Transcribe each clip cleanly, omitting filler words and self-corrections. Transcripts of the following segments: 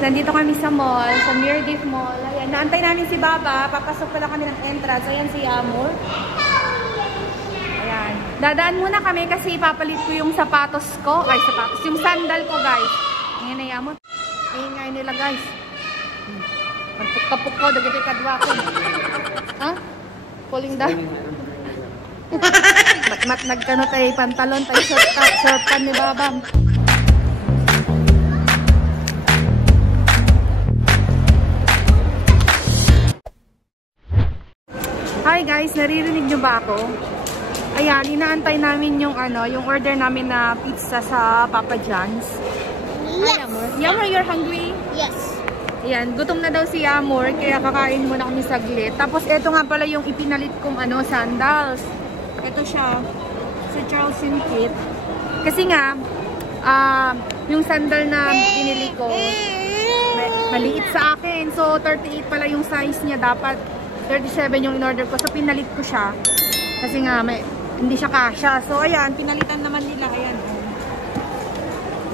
nandito kami sa mall, sa Mirdif Mall. Ayan, naantay namin si Baba. Papasok pala kami ng entrance. Ayan si Amor. Ayan. Dadaan muna kami kasi ipapalit ko yung sapatos ko. Ay, sapatos. Yung sandal ko, guys. Ayan ay Amor. Ingay nila, guys. Kapuk ko, dagiti kadwa ko. Ha? Pulling down. Mat nagkano tayo pantalon, tayo short pan ni Babam. Hi guys, naririnig nyo ba ako? Ayan, inaantay namin yung yung order namin na pizza sa Papa John's. Yes. Yamor, you're hungry? Yes. Ayan, gutom na daw si Yamor, kaya kakain muna kami saglit. Tapos ito nga pala yung ipinalit kong sandals. Ito siya, sa Charles & Kit. Kasi nga, yung sandal na pinili ko, maliit sa akin. So, 38 pala yung size niya. Dapat 37 yung in-order ko. So, pinalit ko siya. Kasi nga, hindi siya kasya. So, ayan, pinalitan naman nila. Ayan.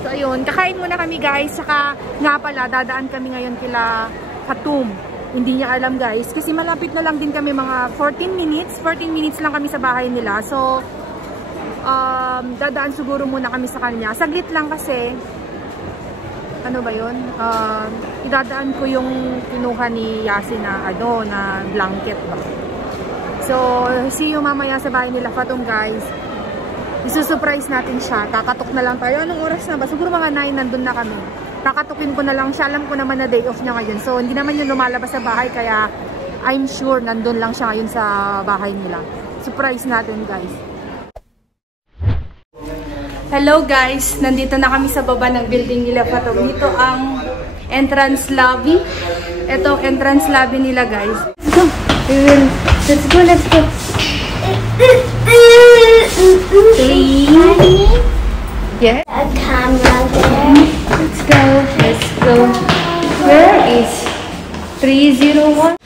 So, ayun. Kakain muna kami, guys. Saka, nga pala, dadaan kami ngayon kila Hatum. Hindi niya alam, guys. Kasi malapit na lang din kami, mga 14 minutes. 14 minutes lang kami sa bahay nila. So, dadaan siguro muna kami sa kanya. Saglit lang kasi, ano ba yun? Idadaan ko yung kinuha ni Yasi na, na blanket ba. So, see you mamaya sa bahay nila Fatum, guys. Isusurprise natin siya. Kakatok na lang tayo. Anong oras na ba? Siguro mga 9 nandun na kami. Kakatukin ko na lang siya. Alam ko naman na day off niya ngayon. So, hindi naman yung lumalabas sa bahay. Kaya, I'm sure nandun lang siya ngayon sa bahay nila. Surprise natin, guys. Hello, guys. Nandito na kami sa baba ng building nila Fatum. Dito ang entrance lobby. Ito ang entrance lobby nila, guys. Let's go. Let's go. Yeah. A camera there. Let's go. Let's go. Where is 301?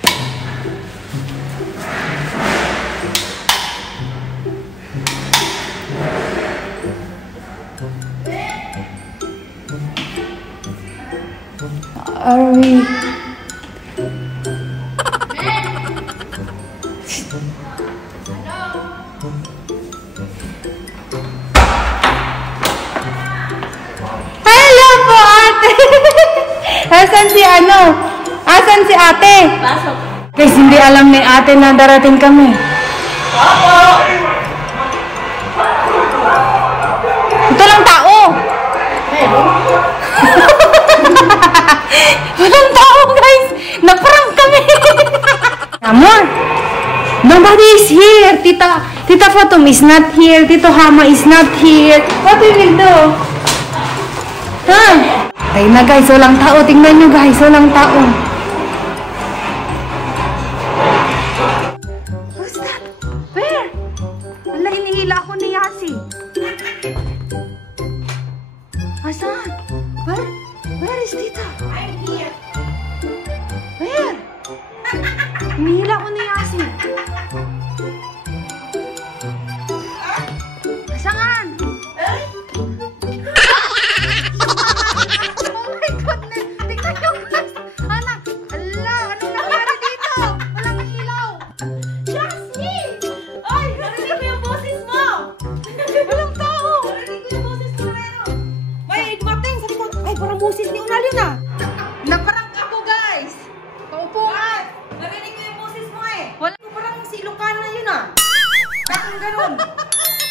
Are we? Asan si Asan si ate? Pasok. Guys, hindi alam ni ate na darating kami. Ito lang tao. Walang tao, guys. Naparang kami. Amor, nobody is here. Tita Fatum is not here. Tito Hama is not here. What we will do? Ayun na, guys, walang tao. Tingnan nyo, guys, walang tao. Who's that? Where? Wala, hinihila ako ni Yasi. Asan? Where is Tita? I'm here. Where? Hinihila ako ni Yasi. Asan? Naparang ako, guys. Paupo. Narinig ko yung boses mo eh. Wala. Parang si Ilocana yun ah. Bakit ganun?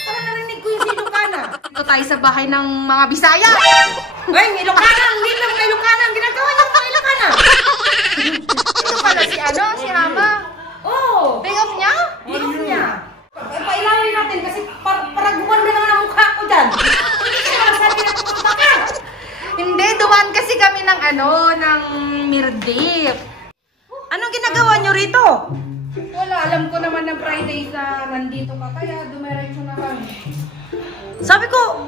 Parang narinig ko yung si Ilocana. Ito tayo sa bahay ng mga Bisaya. Ay, Ilocana! Hindi lang mga Ilocana. Ang ginagawa niyo mga Ilocana. Ito pala si Hama. Oh! Day off niya? Day off niya. Pailawin natin kasi para gumanda naman ang mukha ko dyan. Hindi siya masabi na pumunta ka. Hindi, dumaan kasi kami ng ng Mirdif. Anong ginagawa niyo rito? Wala, alam ko naman na Friday ka nandito ka, kaya dumiretso na kami. Sabi ko,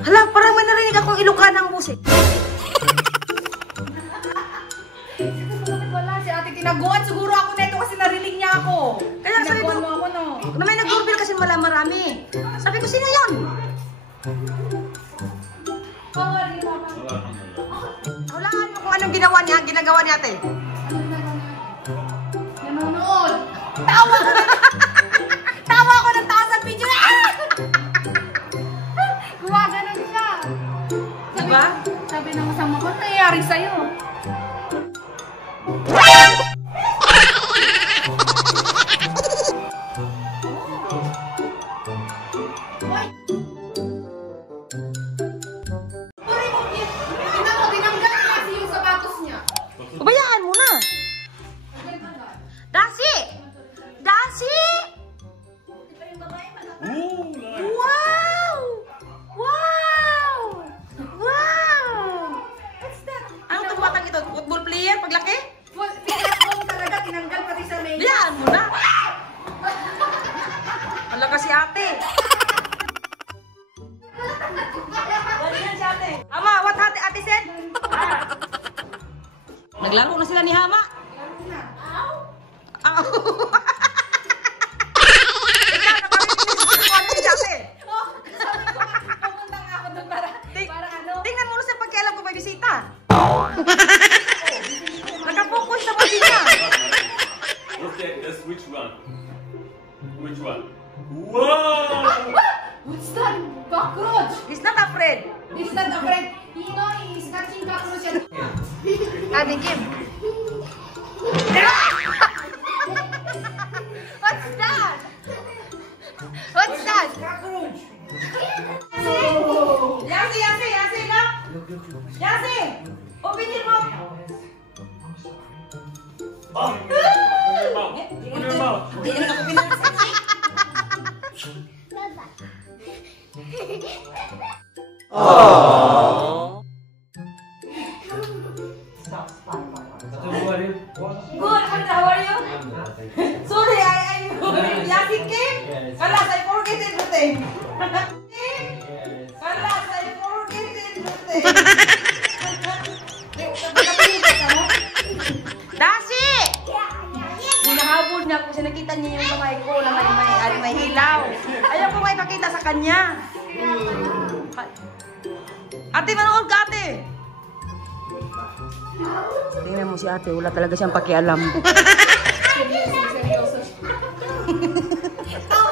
hala, parang may narinig akong Ilocana ang boses. Wala, si ate tinaguan siguro ako neto kasi narinig niya ako. Kaya sabi ko, mo ako, no? na may nag-doorbell kasi marami. Sabi ko, sino yun? How are you, Papa? Hulaan mo kung anong ginagawa niya, ate. Nanonood. Tawa ko ng taas ang video. Gumaganon siya. Diba? Sabi ng kasama ko, nangyayari sa'yo. Tinanggal niya kasi yung sapatos niya. Ubayaan mo na. Dasi! Dasi! Wow! Wow! Wow! What's that? Ano itong batang ito? Football player? Paglaki? Pinakong talaga, tinanggal pati sa may... Bayaan mo na. Wala kasi ate. Wala yan si ate. Ama, what ate said? Naglaro na sila ni Hama. Ikaw, nakarinig mo si ate. Pumunta nga ako doon para ano? Tingnan mo sa pagkailan ko may bisita. Nakapokus sa pati niya. Okay, that's which one? Which one? Wow! What's that? Cockroach! He's not afraid. He's not afraid. You know, he's catching cockroach at... Abi, Kim. What's that? What's that? Cockroach! Yasi, look. Yasi, open your mouth. Oh. Open your mouth. Hindi naman ako pinansin. Good, how are you? Sorry, I'm good. Yasi, Kim? Alas, I forget everything. Alas, I forget everything. Dasi! Hinahabol niya kung nakita niya yung kamay ko na may hilaw. Ayaw ko may pakita sa kanya. Ate, manood ka, ate! Tingnan mo si ate, wala talaga siyang pakialam. Seryoso siya. He's up!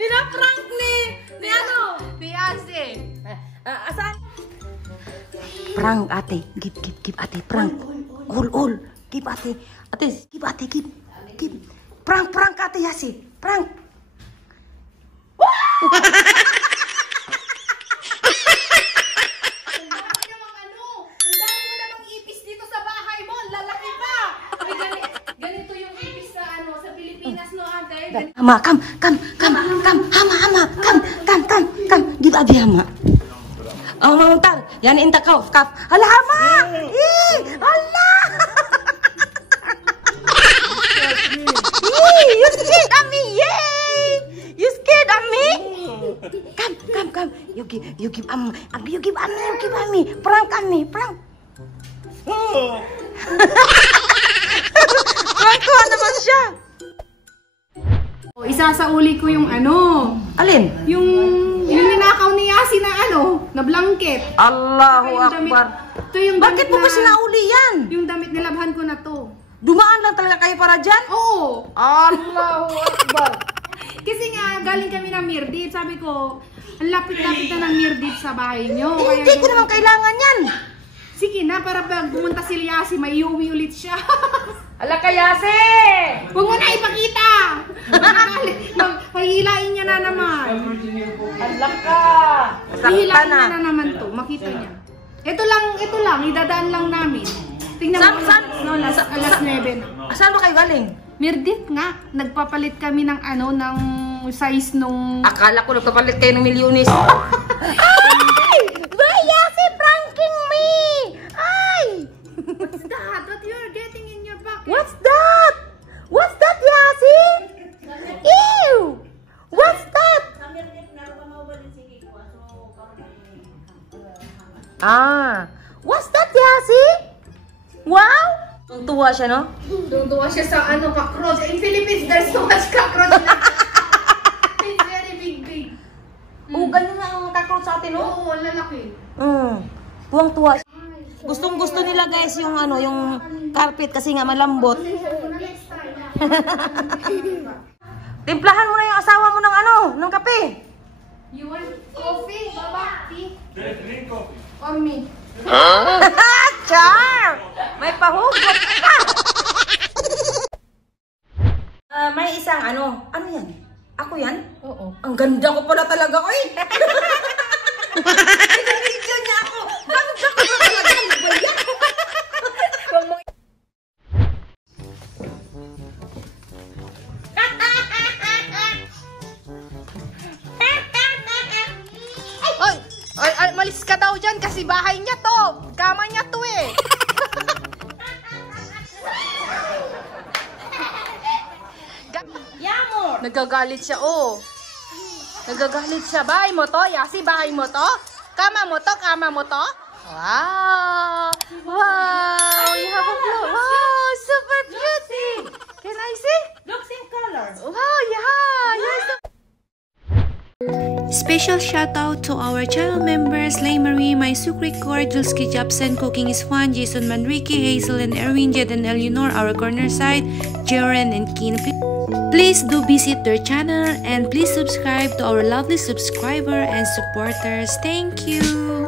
Dinaprank ni ano? Ni Ase. Asan? Prank, ate. Give ate. Prank. All. Give ate. Ate, give ate. Give. Prank, ate Yasi. Prank. Ang dami mo namang ipis dito sa bahay mo. Lalaki pa. Ay, ganito yung ipis sa sa Pilipinas, no, ate? Hama, come. Hama, come. Give ate Hama. Oh, mamuntar. Yan inta kau. Kap. Hala, Hama. Hala. You scared of me. Yay. You scared of me? Come. You give me. Prank on me. Prank. Oh! Prank ko naman siya. Isasauli ko yung Alin? yung ninakaw ni Yasi na na blanket. Allahu Yung damit- Akbar. Ito yung Bakit damit mo ba sinauli yan? Yung damit nilabhan ko na to. Dumaan lang talaga kayo para dyan? Oo. Allahu Akbar. Kasi nga, galing kami ng Mirdit. Sabi ko, ang lapit-lapit na ng Mirdit sa bahay nyo. Kaya Hindi ko naman kailangan yan. Sige na, para pag pumunta si Yasi, may iuwi ulit siya. Ala ka, Yasi! Huwag mo na ipakita! Pahihilain niya na naman. Ala ka! Pahihilain niya na naman to. Makita niya. Ito lang. Idadaan lang namin. Tingnan mo. Alas 9 na. Saan ba kayo galing? Mirdit nga. Nagpapalit kami ng ng size nung... Akala ko nagpapalit kayo ng milyonis. Ay! Why, Yasi pranking me? Ay! What's that? What you're getting in your pocket? What's that? What's that, Yasi? Ew! What's that? What's that, Yasi? Wow! Tuwa siya, no? Tuwa siya sa cockroach. In Philippines, there's so much cockroach. It's very big. Ganyan nga ang cockroach sa atin, no? Oo, lalaki. Tuwang-tuwa. Gustong-gusto nila, guys, yung yung carpet kasi nga malambot. Timplahan mo na yung asawa mo ng kape. You want coffee? Baba, tea? Drink coffee. Or me? Char! May pahugot ka! May isang ano yan? Ako yan? Oo. Ang ganda ko pala talaga, oy! Video niya ako! Ganda ko pala talaga! Ano ba yan? Ay, malis ka daw dyan kasi bahay niya to. Kama niya to eh. Yamor! Nagagalit siya, oh. Nagagalit siya. Bahay mo to, Yasi, bahay mo to. Kama mo to, kama mo to. Wow! Wow! You have a blue. Wow! Super beauty! Can I see? Look, same color. Wow, yeah! You're so Special shout out to our channel members Lay Marie, My Sukri Kor, Julski Japsen, Cooking is Fun, Jason Manrique, Hazel and Erwin, Jed and Eleanor, our corner side, Jaren and Keen. Please do visit their channel and please subscribe to our lovely subscriber and supporters. Thank you.